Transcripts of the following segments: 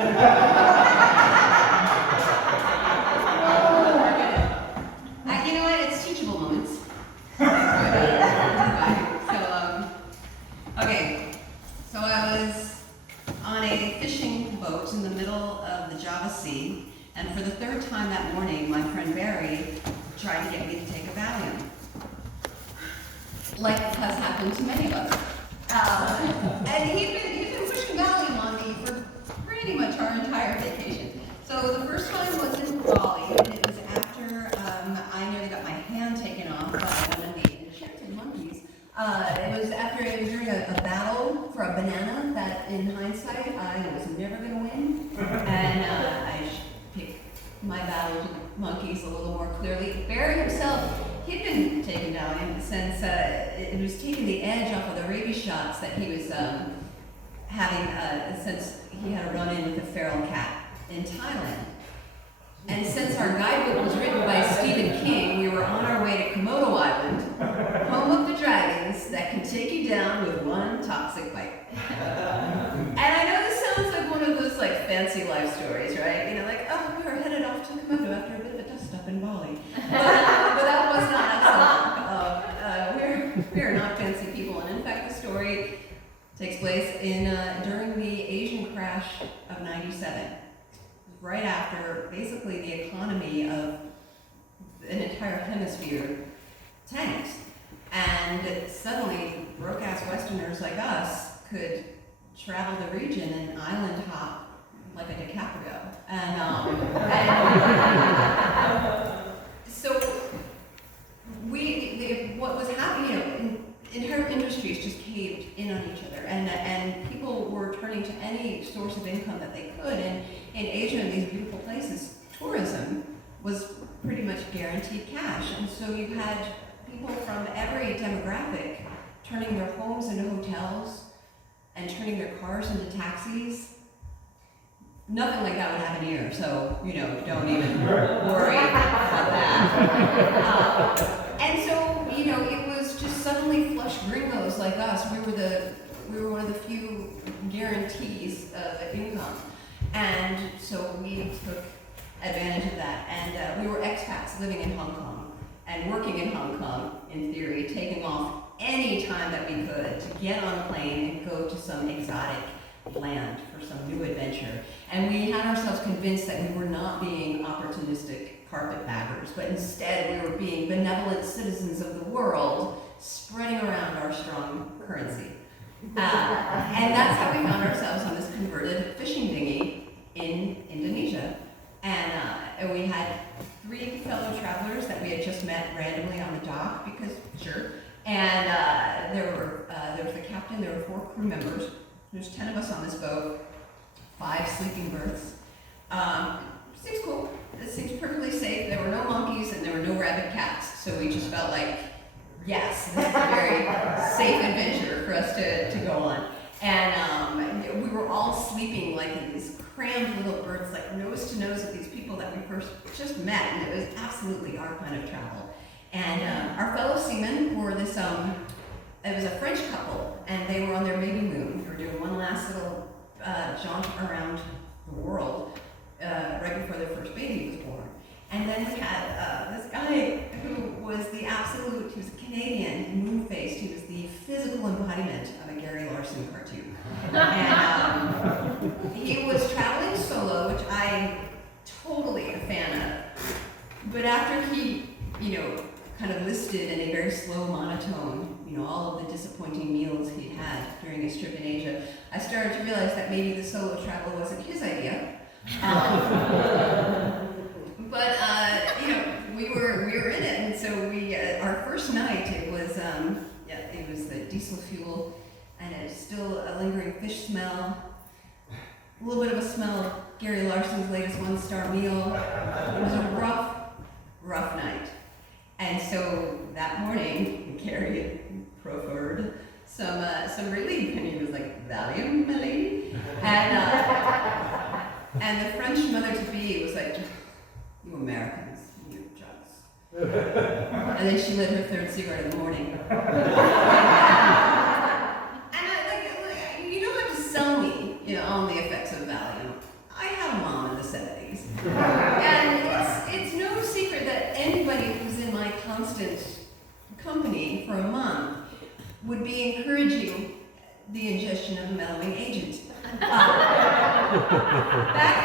You know what? It's teachable moments. Okay, so I was on a fishing boat in the middle of the Java Sea, and for the third time that morning, my friend Barry tried to get me to take a Valium, like has happened to many of us. And he'd been pushing Valium on me for pretty much our entire vacation. So the first time was in Bali, and it was after I nearly got my hand taken off by one of the enchanted monkeys. It was during a battle for a banana that, in hindsight, I was never going to win. And I should pick my battle with the monkeys a little more clearly. Barry himself, he'd been taken down since it was taking the edge off of the rabies shots that he was having since he had a run-in with a feral cat in Thailand. And since our guidebook was written by Stephen King, we were on our way to Komodo Island, home of the dragons that can take you down with one toxic bite. And I know this sounds like one of those like fancy life stories, right? You know, like, oh, we were headed off to Komodo after a bit of a dust-up in Bali. But that was not us. We're not fancy people, and in fact, the story takes place during the Asian crash of '97. Right after, basically, the economy of an entire hemisphere tanked. And suddenly, broke-ass Westerners like us could travel the region and island hop like a DiCaprio. So, what was happening, you know, entire industries just caved in on each other, and people were turning to any source of income that they could. And in Asia, in these beautiful places, tourism was pretty much guaranteed cash. And so you had people from every demographic turning their homes into hotels and turning their cars into taxis. Nothing like that would happen here, so, you know, don't even worry about that. And so, you know, it was just suddenly flush gringos like us. We were one of the few guarantees of income. And so we took advantage of that. And we were expats living in Hong Kong and working in Hong Kong, in theory, taking off any time that we could to get on a plane and go to some exotic land for some new adventure. And we had ourselves convinced that we were not being opportunistic carpetbaggers, but instead we were being benevolent citizens of the world, spreading around our strong currency. And that's how we found ourselves on this converted fishing dinghy in Indonesia. And we had 3 fellow travelers that we had just met randomly on the dock, because sure. And there was the captain, there were 4 crew members. There's 10 of us on this boat, 5 sleeping berths. Seems cool. It seems perfectly safe. There were no monkeys and there were no rabid cats. So we just felt like, yes, this is a very safe adventure for us to go on. And we were all sleeping like in these crammed little berths, like nose to nose with these people that we first just met. And it was absolutely our kind of travel. And our fellow seamen were this, it was a French couple, and they were on their baby moon. They were doing one last little jaunt around the world right before their first baby was born. And then we had this guy who was the absolute, he was a Canadian, moon-faced. He was the physical embodiment of a Gary Larson cartoon. And he was traveling solo, which I'm totally a fan of. But after he, you know, kind of listed in a very slow monotone, you know, all of the disappointing meals he'd had during his trip in Asia, I started to realize that maybe the solo travel wasn't his idea. But you know, we were in it, and so we our first night it was the diesel fuel, and it's still a lingering fish smell, a little bit of a smell of Gary Larson's latest 1-star meal. It was a rough night. And so that morning, Gary had proffered some relief, and he was like, "Valium, my lady?" And the French mother-to-be was like, "You Americans, you drugs." And then she lit her 3rd cigarette in the morning. And you don't have to sell me, you know, on the effects of Valium. company for a month would be encouraging the ingestion of a mellowing agent. Back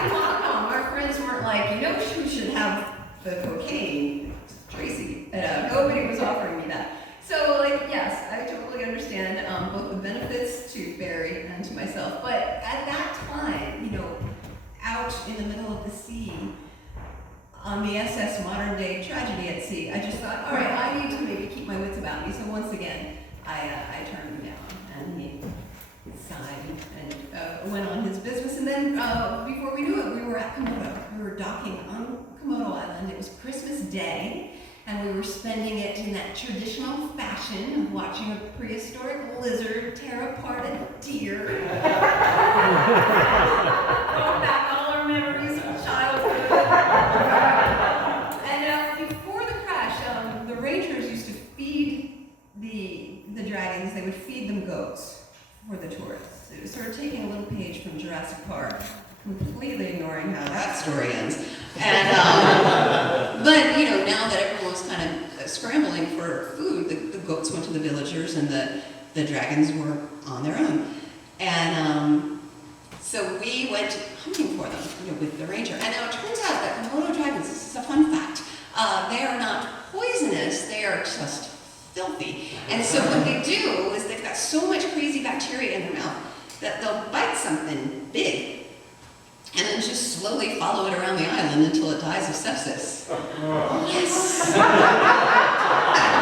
in Hong Kong, our friends weren't like, you know who should have the cocaine? Tracy. Nobody was offering me that. So, like, yes, I totally understand both the benefits to Barry and to myself. But at that time, you know, out in the middle of the sea, on the SS Modern Day Tragedy at Sea, I just thought, all right, I need to maybe keep my wits about me. So once again, I turned him down, and he signed and went on his business. And then before we knew it, we were at Komodo. We were docking on Komodo Island. It was Christmas Day, and we were spending it in that traditional fashion of watching a prehistoric lizard tear apart a deer. Going back all our memories of childhood. And before the crash, the rangers used to feed the dragons. They would feed them goats for the tourists. It was sort of taking a little page from Jurassic Park, completely ignoring how that story ends. And but you know, now that everyone was kind of scrambling for food, the goats went to the villagers, and the dragons were on their own. And so we went hunting for them, you know, with the ranger. And now it turns out that Komodo dragons, this is a fun fact, they are not poisonous, they are just filthy. And so what they do is they've got so much crazy bacteria in their mouth that they'll bite something big and then just slowly follow it around the island until it dies of sepsis. Yes!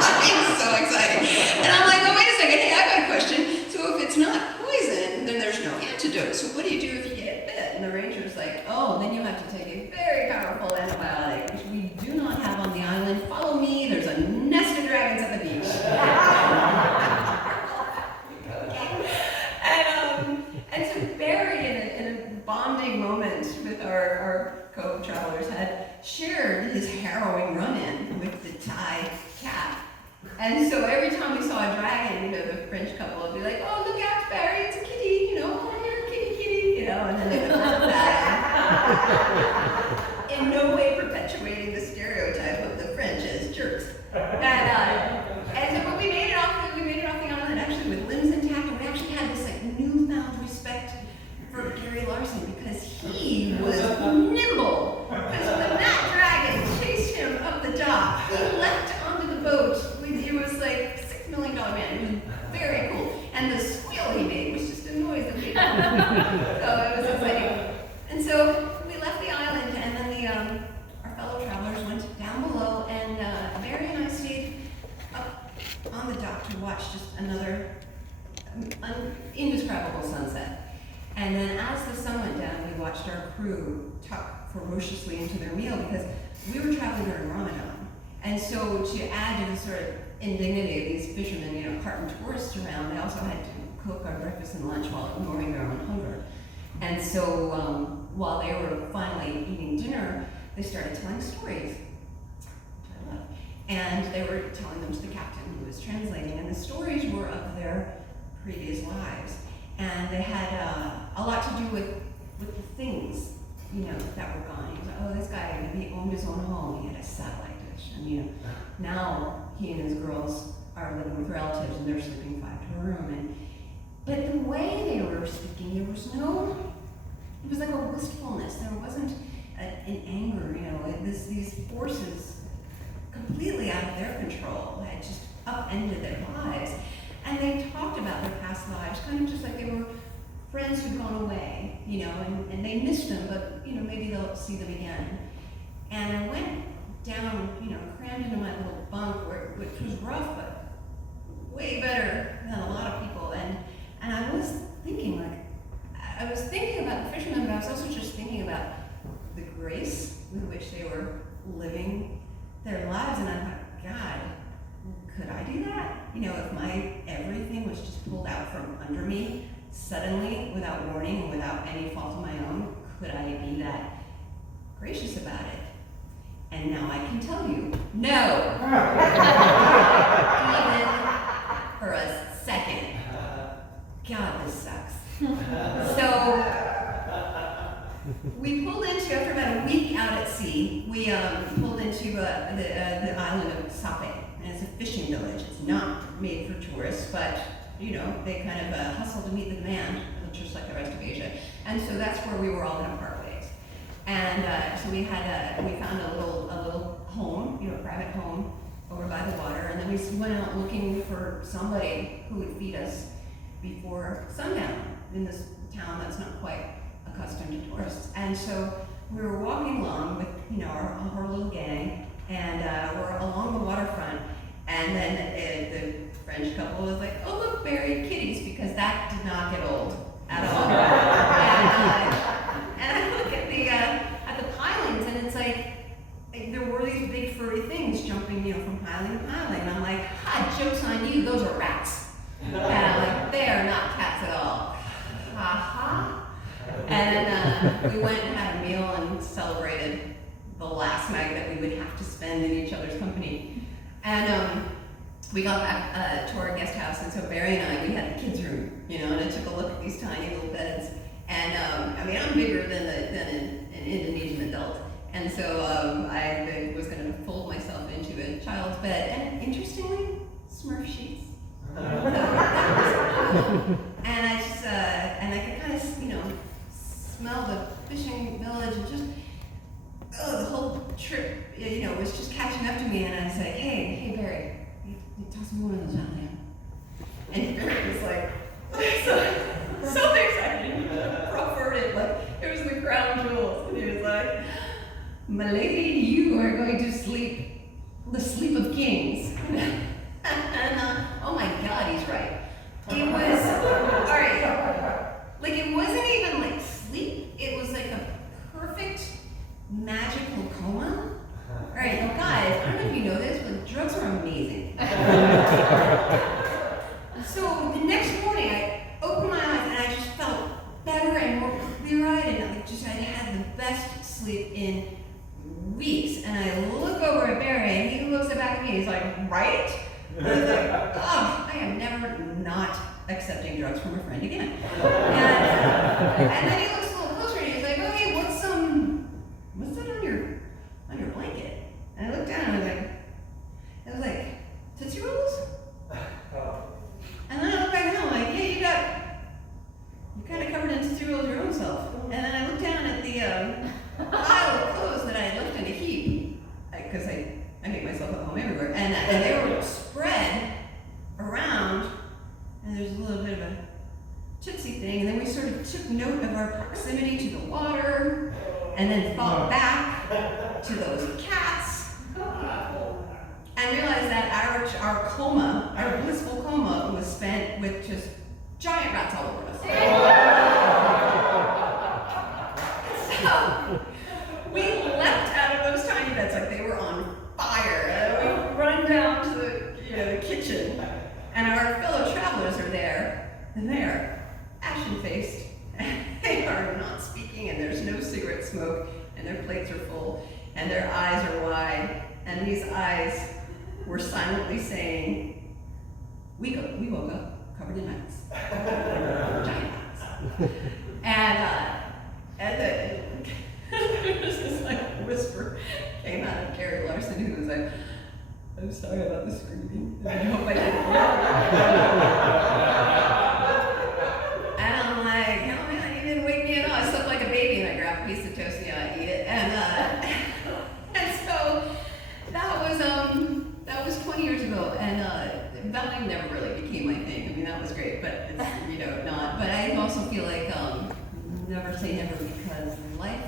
It's so exciting. And I'm like, oh, wait a second, hey, I've got a question. So if it's not poison, then there's no antidote. So what do you do if you get bit? And the ranger's like, oh, then you have to take a very powerful antibiotic, which we do not have on the island. Follow me, there's a nest of dragons at the beach. And so Barry, in a bonding moment with our co-travelers, had shared his harrowing run-in with the Thai cat. And so every time we saw a dragon, you know, the French couple would be like, oh, look out, Barry, it's a kitty, you know, oh, you're a kitty, you know, and then they would laugh at it. In no way perpetuating the stereotype of the French as jerks. And so, but we made it off the island, actually, with limbs intact, and we actually had this, like, newfound respect for Gary Larson, because he was nimble. Because when that dragon chased him up the dock, he leapt onto the boat. He was like $6 million man. It was very cool. And the squeal he made was just a noise that made. So it was exciting. And so we left the island, and then our fellow travelers went down below, and Barry and I stayed up on the dock to watch just another indescribable sunset. And then as the sun went down, we watched our crew tuck ferociously into their meal, because we were traveling during Ramadan. And so to add to the sort of indignity of these fishermen, you know, carting tourists around, they also had to cook our breakfast and lunch while ignoring their own hunger. And so while they were finally eating dinner, they started telling stories, which I love. And they were telling them to the captain, who was translating. And the stories were of their previous lives. And they had a lot to do with the things, you know, that were gone. He was like, oh, this guy, he owned his own home. He had a satellite dish. And, you know, now he and his girls are living with relatives, and they're sleeping 5 to a room. But the way they were speaking, there was no, it was like a wistfulness. There wasn't an anger, you know, these forces completely out of their control had just upended their lives. And they talked about their past lives, kind of just like they were friends who'd gone away, you know, and they missed them, but, you know, maybe they'll see them again. And I went down, you know, crammed into my little bunk, which was rough, but way better than a lot of people. And I was thinking, about the fishermen, but I was also just thinking about the grace with which they were living their lives. And I thought, God, could I do that? You know, if my everything was just pulled out from under me suddenly, without warning and without any fault of my own, could I be that gracious about it? And now I can tell you, no. Even for a second. God, this sucks. So we pulled into, after about a week out at sea, we pulled into the island of Sape. And it's a fishing village. It's not made for tourists, but they kind of hustle to meet the demand, just like the rest of Asia. And so that's where we were all going to part ways. And so we found a little home, a private home over by the water, and then we went out looking for somebody who would feed us before sundown in this town that's not quite accustomed to tourists. And so we were walking along with our little gang, and we're along the waterfront, and then the French couple was like, "Oh look, buried kitties," because that did not get old at all. and I look at the pilings, and it's like there were these big furry things jumping, from piling to piling. And I'm like, "Ha, joke's on you, those are rats." And I'm like, "They are not cats at all." Ha ha. And we went and had a meal and celebrated the last night that we would have to spend in each other's company. And we got back to our guest house, and so Barry and I, we had the kids' room, and I took a look at these tiny little beds. And I'm bigger than an Indonesian adult. And so I was going to fold myself into a child's bed, and interestingly, Smurf sheets. And I just, and I could kind of, smell the fishing village, and just, the whole trip, was just catching up to me. And I was like, hey Barry, you toss me one of those out there. And Barry was like, so excited, he proffered it like it was the crown jewels. And he was like, "My lady, you are going to sleep the sleep of kings." And oh my God, he's right. It was, all right, like it wasn't even like sleep, it was like a perfect magical coma. All right, you guys, I don't know if you know this, but drugs are amazing. So the next morning, I opened my eyes and I just felt better and more clear-eyed, and I had the best sleep in weeks. And I look over at Barry, and he looks back at me, he's like, "Right?" And I was like, "Oh, I am never not accepting drugs from a friend again." And then he looks a little closer, and he's like, "Okay, what's that on your blanket?" And I looked down, and it was like Tootsie Rolls. And then I looked back down, like, "Yeah, you're kind of covered in Tootsie Rolls your own self." And then I looked down at the pile of clothes that I had left in a heap, because I make myself at home everywhere, and they were spread around, and there's a little bit of a Tootsie thing, and then we sort of took note of our proximity to the water, and then thought back to those cats, and realized that our coma, our blissful coma, was spent with just giant rats all over us. So we leapt out of those tiny beds like they were on fire. We run down to the kitchen, and our fellow travelers are there, and they are ashen-faced, and they are not speaking, and there's no cigarette smoke, and their plates are full, and their eyes are wide, and these eyes were silently saying, we woke up covered in rats. Giant rats. And there's this whisper came out of Gary Larson, who was like, "I'm sorry about the screaming. I hope I didn't hear." And I'm like, "Oh man, you didn't wake me at all." I slept like a baby, and I grabbed a piece of toast and I eat it. And so that was 20 years ago. And ballet never really became my thing. I mean, that was great, but it's not. But I also feel like never say never, because life